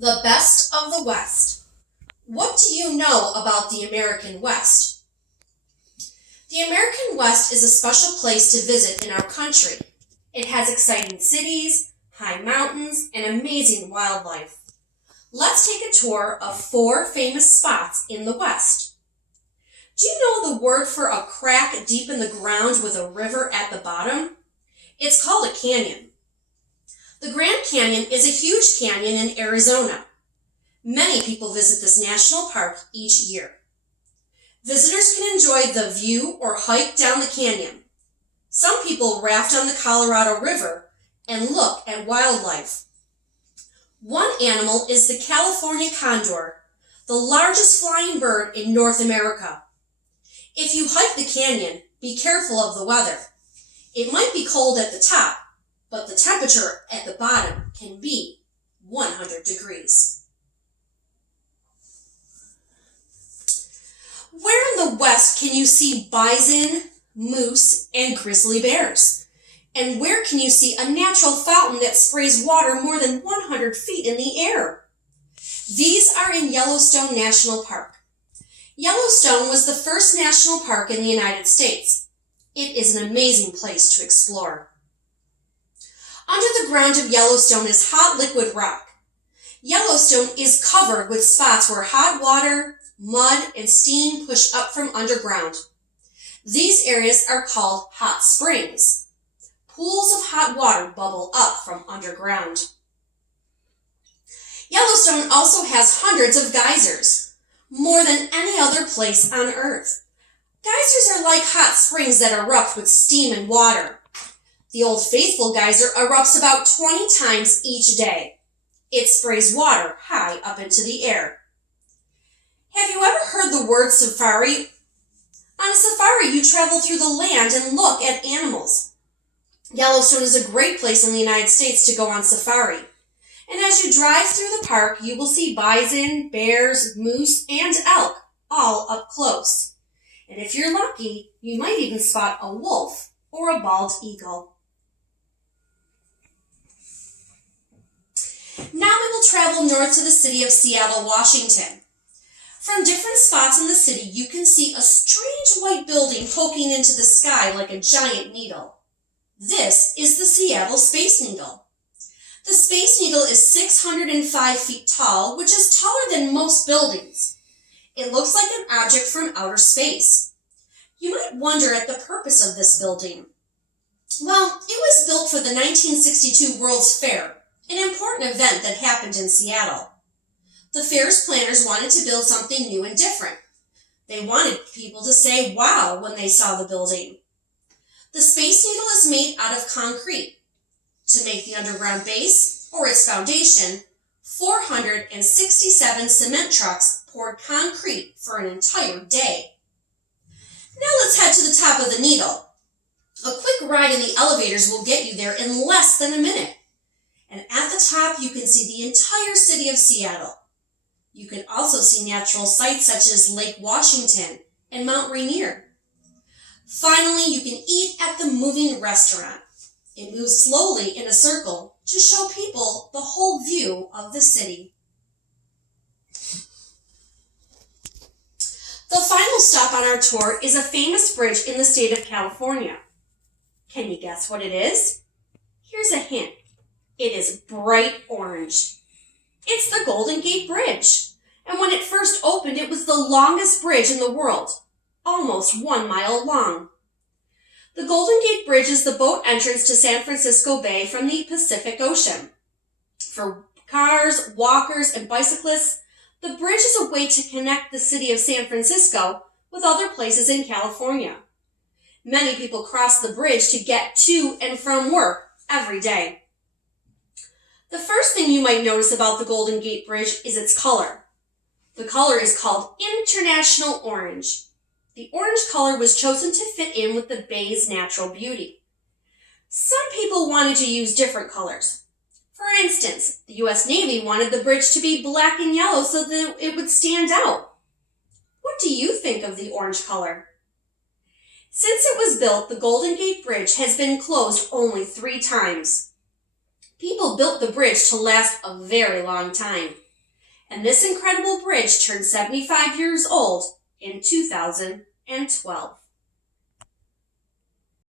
The best of the West. What do you know about the American West? The American West is a special place to visit in our country. It has exciting cities, high mountains, and amazing wildlife. Let's take a tour of 4 famous spots in the West. Do you know the word for a crack deep in the ground with a river at the bottom? It's called a canyon. The Grand Canyon is a huge canyon in Arizona. Many people visit this national park each year. Visitors can enjoy the view or hike down the canyon. Some people raft on the Colorado River and look at wildlife. One animal is the California condor, the largest flying bird in North America. If you hike the canyon, be careful of the weather. It might be cold at the top, but the temperature at the bottom can be 100 degrees. Where in the West can you see bison, moose, and grizzly bears? And where can you see a natural fountain that sprays water more than 100 feet in the air? These are in Yellowstone National Park. Yellowstone was the first national park in the United States. It is an amazing place to explore. Under the ground of Yellowstone is hot liquid rock. Yellowstone is covered with spots where hot water, mud, and steam push up from underground. These areas are called hot springs. Pools of hot water bubble up from underground. Yellowstone also has hundreds of geysers, more than any other place on Earth. Geysers are like hot springs that erupt with steam and water. The Old Faithful geyser erupts about 20 times each day. It sprays water high up into the air. Have you ever heard the word safari? On a safari, you travel through the land and look at animals. Yellowstone is a great place in the United States to go on safari. And as you drive through the park, you will see bison, bears, moose, and elk, all up close. And if you're lucky, you might even spot a wolf or a bald eagle. Now we will travel north to the city of Seattle, Washington. From different spots in the city, you can see a strange white building poking into the sky like a giant needle. This is the Seattle Space Needle. The Space Needle is 605 feet tall, which is taller than most buildings. It looks like an object from outer space. You might wonder at the purpose of this building. Well, it was built for the 1962 World's Fair, an important event that happened in Seattle. The fair's planners wanted to build something new and different. They wanted people to say wow when they saw the building. The Space Needle is made out of concrete. To make the underground base, or its foundation, 467 cement trucks poured concrete for an entire day. Now let's head to the top of the needle. A quick ride in the elevators will get you there in less than a minute. And at the top, you can see the entire city of Seattle. You can also see natural sights such as Lake Washington and Mount Rainier. Finally, you can eat at the moving restaurant. It moves slowly in a circle to show people the whole view of the city. The final stop on our tour is a famous bridge in the state of California. Can you guess what it is? Here's a hint. It is bright orange. It's the Golden Gate Bridge. And when it first opened, it was the longest bridge in the world, almost 1 mile long. The Golden Gate Bridge is the boat entrance to San Francisco Bay from the Pacific Ocean. For cars, walkers, and bicyclists, the bridge is a way to connect the city of San Francisco with other places in California. Many people cross the bridge to get to and from work every day. The first thing you might notice about the Golden Gate Bridge is its color. The color is called International Orange. The orange color was chosen to fit in with the bay's natural beauty. Some people wanted to use different colors. For instance, the U.S. Navy wanted the bridge to be black and yellow so that it would stand out. What do you think of the orange color? Since it was built, the Golden Gate Bridge has been closed only 3 times. People built the bridge to last a very long time. And this incredible bridge turned 75 years old in 2012.